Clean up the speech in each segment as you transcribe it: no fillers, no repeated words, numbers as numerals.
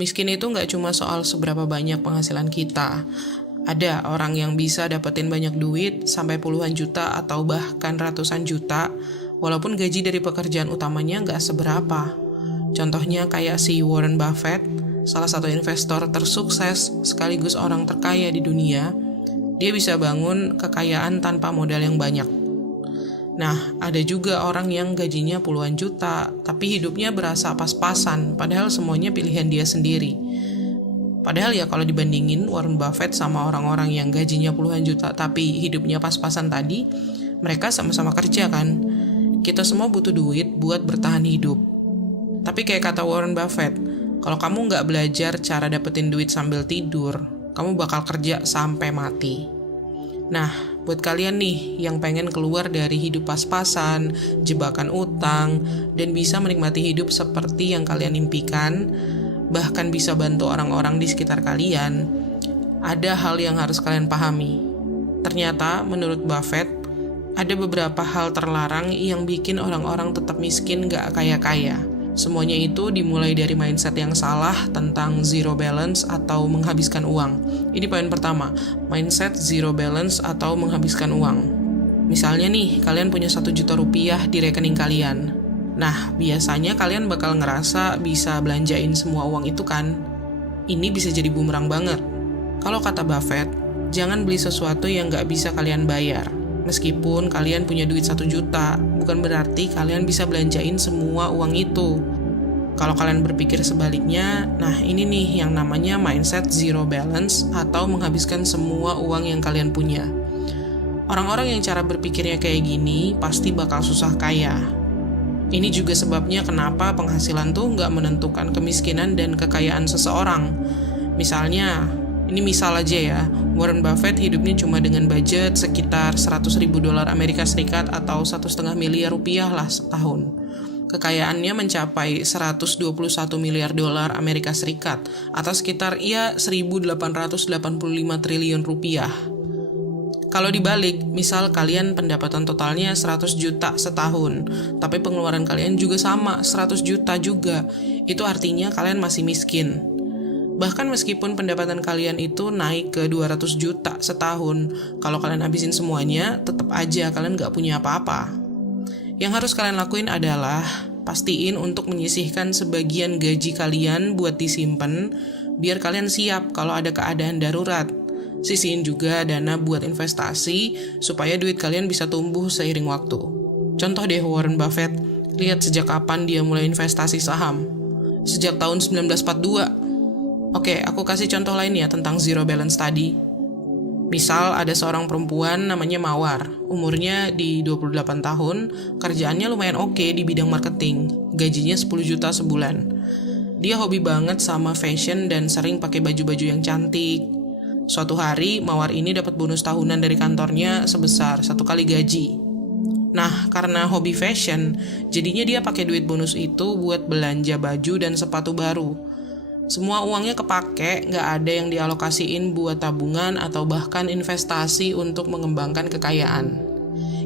Miskin itu nggak cuma soal seberapa banyak penghasilan kita. Ada orang yang bisa dapetin banyak duit sampai puluhan juta atau bahkan ratusan juta, walaupun gaji dari pekerjaan utamanya nggak seberapa. Contohnya kayak si Warren Buffett, salah satu investor tersukses sekaligus orang terkaya di dunia. Dia bisa bangun kekayaan tanpa modal yang banyak. Nah, ada juga orang yang gajinya puluhan juta, tapi hidupnya berasa pas-pasan, padahal semuanya pilihan dia sendiri. Padahal ya kalau dibandingin Warren Buffett sama orang-orang yang gajinya puluhan juta tapi hidupnya pas-pasan tadi, mereka sama-sama kerja kan. Kita semua butuh duit buat bertahan hidup. Tapi kayak kata Warren Buffett, kalau kamu nggak belajar cara dapetin duit sambil tidur, kamu bakal kerja sampai mati. Nah, buat kalian nih yang pengen keluar dari hidup pas-pasan, jebakan utang, dan bisa menikmati hidup seperti yang kalian impikan, bahkan bisa bantu orang-orang di sekitar kalian, ada hal yang harus kalian pahami. Ternyata, menurut Buffett, ada beberapa hal terlarang yang bikin orang-orang tetap miskin gak kaya-kaya. Semuanya itu dimulai dari mindset yang salah tentang zero balance atau menghabiskan uang. Ini poin pertama, mindset zero balance atau menghabiskan uang. Misalnya nih, kalian punya 1 juta rupiah di rekening kalian. Nah, biasanya kalian bakal ngerasa bisa belanjain semua uang itu kan? Ini bisa jadi bumerang banget. Kalau kata Buffett, jangan beli sesuatu yang gak bisa kalian bayar. Meskipun kalian punya duit 1 juta, bukan berarti kalian bisa belanjain semua uang itu. Kalau kalian berpikir sebaliknya, nah ini nih yang namanya mindset zero balance atau menghabiskan semua uang yang kalian punya. Orang-orang yang cara berpikirnya kayak gini pasti bakal susah kaya. Ini juga sebabnya kenapa penghasilan tuh nggak menentukan kemiskinan dan kekayaan seseorang. Misalnya, ini misal aja ya, Warren Buffett hidupnya cuma dengan budget sekitar $100.000 Amerika Serikat atau 1,5 miliar rupiah lah setahun. Kekayaannya mencapai $121 miliar Amerika Serikat atau sekitar 1.885 triliun rupiah. Kalau dibalik, misal kalian pendapatan totalnya 100 juta setahun, tapi pengeluaran kalian juga sama, 100 juta juga. Itu artinya kalian masih miskin. Bahkan meskipun pendapatan kalian itu naik ke 200 juta setahun, kalau kalian habisin semuanya, tetap aja kalian gak punya apa-apa. Yang harus kalian lakuin adalah pastiin untuk menyisihkan sebagian gaji kalian buat disimpan, biar kalian siap kalau ada keadaan darurat. Sisihin juga dana buat investasi, supaya duit kalian bisa tumbuh seiring waktu. Contoh deh Warren Buffett, lihat sejak kapan dia mulai investasi saham. Sejak tahun 1942. Oke, aku kasih contoh lain ya tentang zero balance tadi. Misal ada seorang perempuan namanya Mawar, umurnya di 28 tahun, kerjaannya lumayan oke di bidang marketing, gajinya 10 juta sebulan. Dia hobi banget sama fashion dan sering pakai baju-baju yang cantik. Suatu hari, Mawar ini dapat bonus tahunan dari kantornya sebesar 1 kali gaji. Nah, karena hobi fashion, jadinya dia pakai duit bonus itu buat belanja baju dan sepatu baru. Semua uangnya kepake, nggak ada yang dialokasiin buat tabungan atau bahkan investasi untuk mengembangkan kekayaan.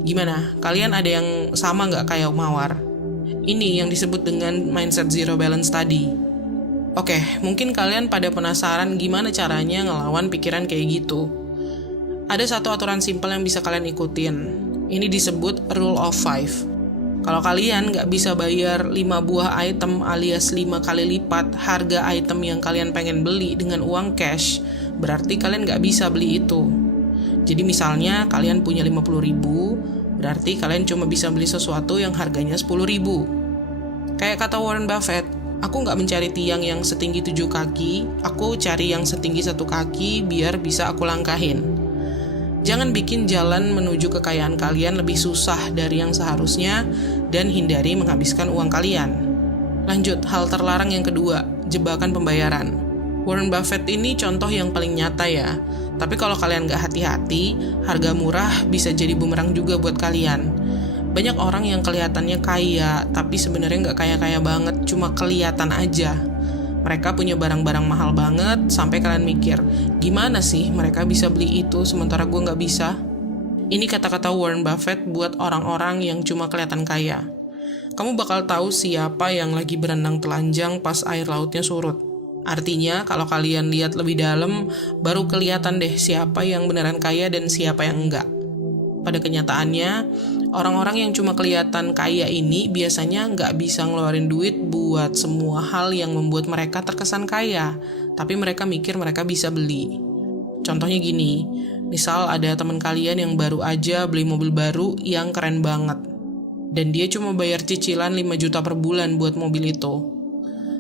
Gimana? Kalian ada yang sama nggak kayak Mawar? Ini yang disebut dengan mindset zero balance tadi. Oke, mungkin kalian pada penasaran gimana caranya ngelawan pikiran kayak gitu. Ada satu aturan simpel yang bisa kalian ikutin. Ini disebut Rule of 5. Kalau kalian nggak bisa bayar 5 buah item alias 5 kali lipat harga item yang kalian pengen beli dengan uang cash, berarti kalian nggak bisa beli itu. Jadi misalnya kalian punya 50.000, berarti kalian cuma bisa beli sesuatu yang harganya 10.000. Kayak kata Warren Buffett, aku nggak mencari tiang yang setinggi 7 kaki, aku cari yang setinggi 1 kaki biar bisa aku langkahin. Jangan bikin jalan menuju kekayaan kalian lebih susah dari yang seharusnya dan hindari menghabiskan uang kalian. Lanjut, hal terlarang yang kedua, jebakan pembayaran. Warren Buffett ini contoh yang paling nyata ya. Tapi kalau kalian nggak hati-hati, harga murah bisa jadi bumerang juga buat kalian. Banyak orang yang kelihatannya kaya, tapi sebenarnya nggak kaya-kaya banget, cuma kelihatan aja. Mereka punya barang-barang mahal banget, sampai kalian mikir, gimana sih mereka bisa beli itu sementara gue nggak bisa? Ini kata-kata Warren Buffett buat orang-orang yang cuma kelihatan kaya. Kamu bakal tahu siapa yang lagi berenang telanjang pas air lautnya surut. Artinya kalau kalian lihat lebih dalam, baru kelihatan deh siapa yang beneran kaya dan siapa yang enggak. Pada kenyataannya, orang-orang yang cuma kelihatan kaya ini biasanya nggak bisa ngeluarin duit buat semua hal yang membuat mereka terkesan kaya, tapi mereka mikir mereka bisa beli. Contohnya gini, misal ada teman kalian yang baru aja beli mobil baru yang keren banget, dan dia cuma bayar cicilan 5 juta per bulan buat mobil itu.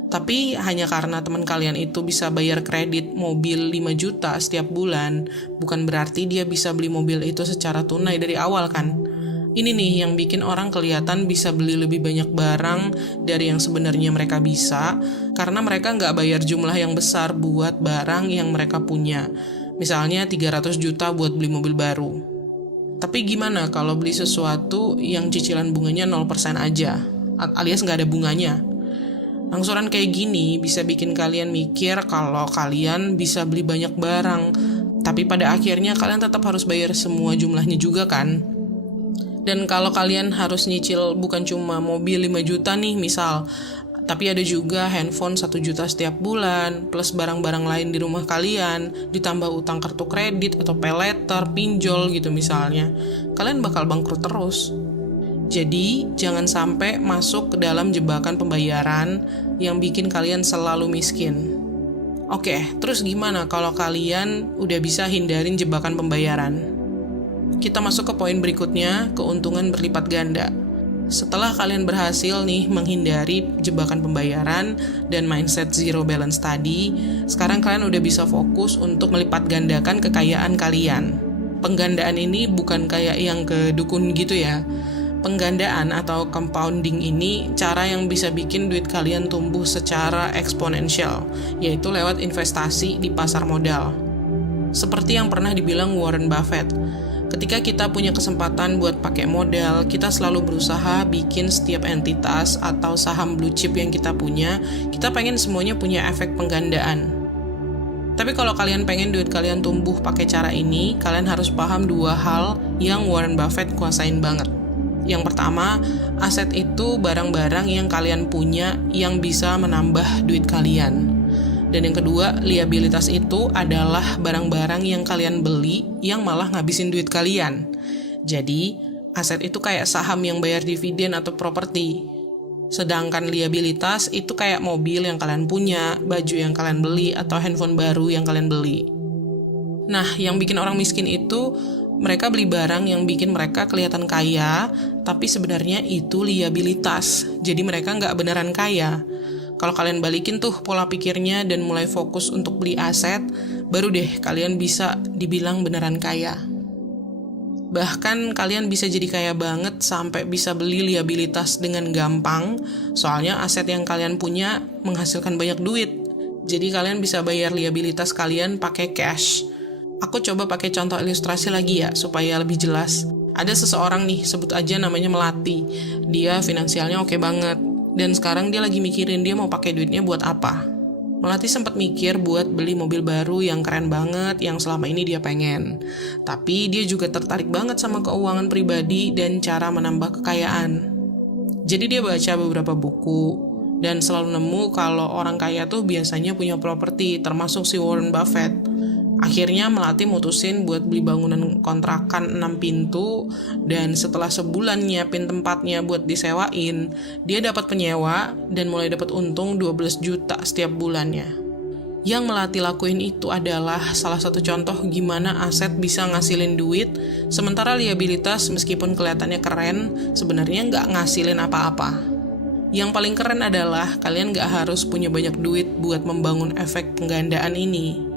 Tapi hanya karena teman kalian itu bisa bayar kredit mobil 5 juta setiap bulan, bukan berarti dia bisa beli mobil itu secara tunai dari awal kan? Ini nih yang bikin orang kelihatan bisa beli lebih banyak barang dari yang sebenarnya mereka bisa, karena mereka nggak bayar jumlah yang besar buat barang yang mereka punya. Misalnya 300 juta buat beli mobil baru. Tapi gimana kalau beli sesuatu yang cicilan bunganya 0% aja, alias nggak ada bunganya? Angsuran kayak gini bisa bikin kalian mikir kalau kalian bisa beli banyak barang, tapi pada akhirnya kalian tetap harus bayar semua jumlahnya juga kan? Dan kalau kalian harus nyicil bukan cuma mobil 5 juta nih misal, tapi ada juga handphone 1 juta setiap bulan, plus barang-barang lain di rumah kalian, ditambah utang kartu kredit atau pay letter, pinjol gitu misalnya, kalian bakal bangkrut terus. Jadi, jangan sampai masuk ke dalam jebakan pembayaran yang bikin kalian selalu miskin. Oke, terus gimana kalau kalian udah bisa hindarin jebakan pembayaran? Kita masuk ke poin berikutnya, keuntungan berlipat ganda. Setelah kalian berhasil nih menghindari jebakan pembayaran dan mindset zero balance tadi, sekarang kalian udah bisa fokus untuk melipat gandakan kekayaan kalian. Penggandaan ini bukan kayak yang ke dukun gitu ya. Penggandaan atau compounding ini cara yang bisa bikin duit kalian tumbuh secara eksponensial, yaitu lewat investasi di pasar modal. Seperti yang pernah dibilang Warren Buffett, ketika kita punya kesempatan buat pakai modal, kita selalu berusaha bikin setiap entitas atau saham blue chip yang kita punya, kita pengen semuanya punya efek penggandaan. Tapi kalau kalian pengen duit kalian tumbuh pakai cara ini, kalian harus paham 2 hal yang Warren Buffett kuasain banget. Yang pertama, aset itu barang-barang yang kalian punya yang bisa menambah duit kalian. Dan yang kedua, liabilitas itu adalah barang-barang yang kalian beli yang malah ngabisin duit kalian. Jadi, aset itu kayak saham yang bayar dividen atau properti. Sedangkan liabilitas itu kayak mobil yang kalian punya, baju yang kalian beli, atau handphone baru yang kalian beli. Nah, yang bikin orang miskin itu mereka beli barang yang bikin mereka kelihatan kaya, tapi sebenarnya itu liabilitas. Jadi mereka nggak beneran kaya. Kalau kalian balikin tuh pola pikirnya dan mulai fokus untuk beli aset, baru deh kalian bisa dibilang beneran kaya. Bahkan kalian bisa jadi kaya banget sampai bisa beli liabilitas dengan gampang, soalnya aset yang kalian punya menghasilkan banyak duit. Jadi kalian bisa bayar liabilitas kalian pakai cash. Aku coba pakai contoh ilustrasi lagi ya, supaya lebih jelas. Ada seseorang nih, sebut aja namanya Melati. Dia finansialnya oke banget. Dan sekarang dia lagi mikirin dia mau pakai duitnya buat apa. Melati sempat mikir buat beli mobil baru yang keren banget, yang selama ini dia pengen. Tapi dia juga tertarik banget sama keuangan pribadi dan cara menambah kekayaan. Jadi dia baca beberapa buku, dan selalu nemu kalau orang kaya tuh biasanya punya properti, termasuk si Warren Buffett. Akhirnya Melati mutusin buat beli bangunan kontrakan 6 pintu, dan setelah sebulan nyiapin tempatnya buat disewain, dia dapat penyewa dan mulai dapat untung 12 juta setiap bulannya. Yang Melati lakuin itu adalah salah satu contoh gimana aset bisa ngasilin duit, sementara liabilitas meskipun kelihatannya keren, sebenarnya nggak ngasilin apa-apa. Yang paling keren adalah kalian nggak harus punya banyak duit buat membangun efek penggandaan ini.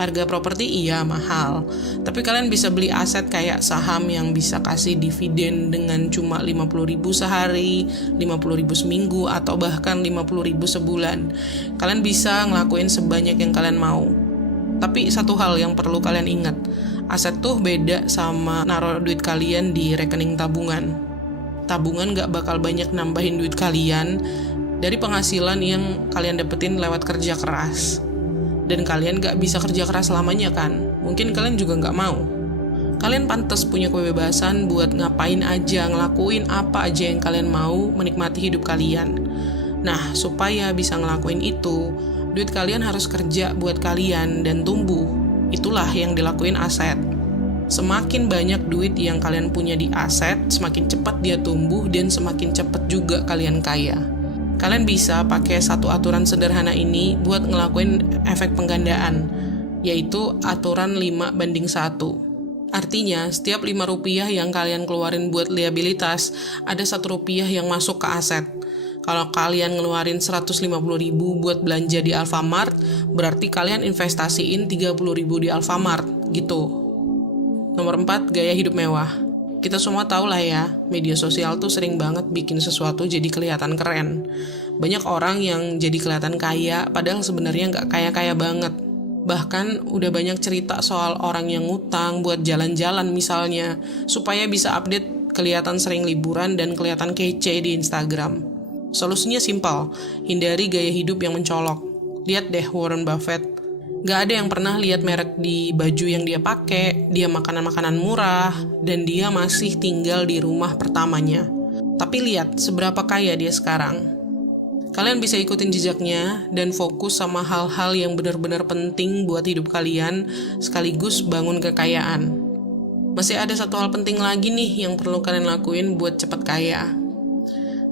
Harga properti iya mahal, tapi kalian bisa beli aset kayak saham yang bisa kasih dividen dengan cuma 50.000 sehari, 50.000 seminggu, atau bahkan 50.000 sebulan. Kalian bisa ngelakuin sebanyak yang kalian mau. Tapi satu hal yang perlu kalian ingat, aset tuh beda sama naruh duit kalian di rekening tabungan. Tabungan gak bakal banyak nambahin duit kalian dari penghasilan yang kalian dapetin lewat kerja keras. Dan kalian gak bisa kerja keras selamanya kan? Mungkin kalian juga gak mau. Kalian pantas punya kebebasan buat ngapain aja, ngelakuin apa aja yang kalian mau, menikmati hidup kalian. Nah, supaya bisa ngelakuin itu, Duit kalian harus kerja buat kalian dan tumbuh. Itulah yang dilakuin aset. Semakin banyak duit yang kalian punya di aset, semakin cepat dia tumbuh dan semakin cepat juga kalian kaya. Kalian bisa pakai satu aturan sederhana ini buat ngelakuin efek penggandaan, yaitu aturan 5:1. Artinya, setiap 5 rupiah yang kalian keluarin buat liabilitas, ada 1 rupiah yang masuk ke aset. Kalau kalian ngeluarin 150.000 buat belanja di Alfamart, berarti kalian investasiin 30.000 di Alfamart, gitu. Nomor 4, gaya hidup mewah. Kita semua tahu lah ya, media sosial tuh sering banget bikin sesuatu jadi kelihatan keren. Banyak orang yang jadi kelihatan kaya, padahal sebenarnya nggak kaya-kaya banget. Bahkan udah banyak cerita soal orang yang ngutang buat jalan-jalan misalnya, supaya bisa update kelihatan sering liburan dan kelihatan kece di Instagram. Solusinya simpel, hindari gaya hidup yang mencolok. Lihat deh Warren Buffett. Gak ada yang pernah lihat merek di baju yang dia pakai, dia makanan-makanan murah, dan dia masih tinggal di rumah pertamanya. Tapi lihat seberapa kaya dia sekarang. Kalian bisa ikutin jejaknya dan fokus sama hal-hal yang benar-benar penting buat hidup kalian, sekaligus bangun kekayaan. Masih ada satu hal penting lagi nih yang perlu kalian lakuin buat cepat kaya,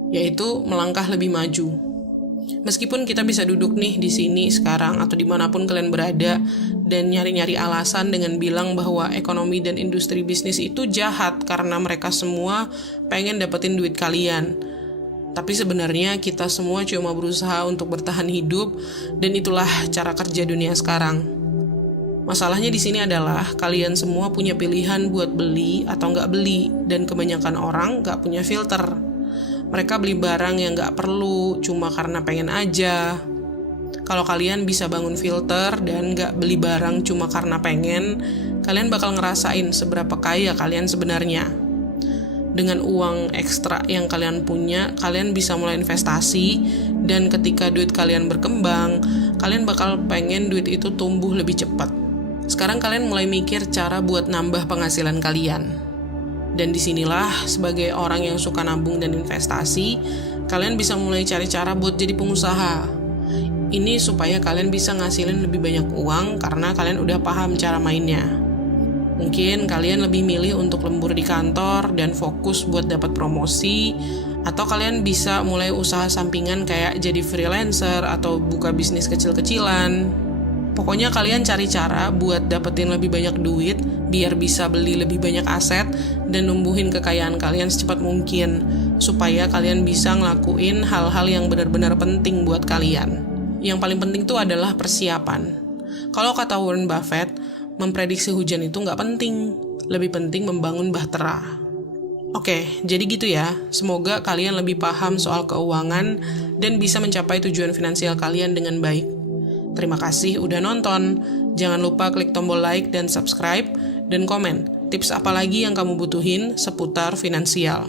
yaitu melangkah lebih maju. Meskipun kita bisa duduk nih di sini sekarang atau dimanapun kalian berada dan nyari-nyari alasan dengan bilang bahwa ekonomi dan industri bisnis itu jahat karena mereka semua pengen dapetin duit kalian. Tapi sebenarnya kita semua cuma berusaha untuk bertahan hidup dan itulah cara kerja dunia sekarang. Masalahnya di sini adalah kalian semua punya pilihan buat beli atau nggak beli dan kebanyakan orang nggak punya filter. Mereka beli barang yang gak perlu, cuma karena pengen aja. Kalau kalian bisa bangun filter dan gak beli barang cuma karena pengen, kalian bakal ngerasain seberapa kaya kalian sebenarnya. Dengan uang ekstra yang kalian punya, kalian bisa mulai investasi, dan ketika duit kalian berkembang, kalian bakal pengen duit itu tumbuh lebih cepat. Sekarang kalian mulai mikir cara buat nambah penghasilan kalian. Dan disinilah sebagai orang yang suka nabung dan investasi, kalian bisa mulai cari cara buat jadi pengusaha. Ini supaya kalian bisa ngasilin lebih banyak uang karena kalian udah paham cara mainnya. Mungkin kalian lebih milih untuk lembur di kantor dan fokus buat dapat promosi, atau kalian bisa mulai usaha sampingan kayak jadi freelancer atau buka bisnis kecil-kecilan. Pokoknya kalian cari cara buat dapetin lebih banyak duit, biar bisa beli lebih banyak aset, dan numbuhin kekayaan kalian secepat mungkin, supaya kalian bisa ngelakuin hal-hal yang benar-benar penting buat kalian. Yang paling penting itu adalah persiapan. Kalau kata Warren Buffett, memprediksi hujan itu nggak penting, lebih penting membangun bahtera. Oke, jadi gitu ya. Semoga kalian lebih paham soal keuangan dan bisa mencapai tujuan finansial kalian dengan baik. Terima kasih udah nonton. Jangan lupa klik tombol like dan subscribe, dan komen tips apa lagi yang kamu butuhin seputar finansial.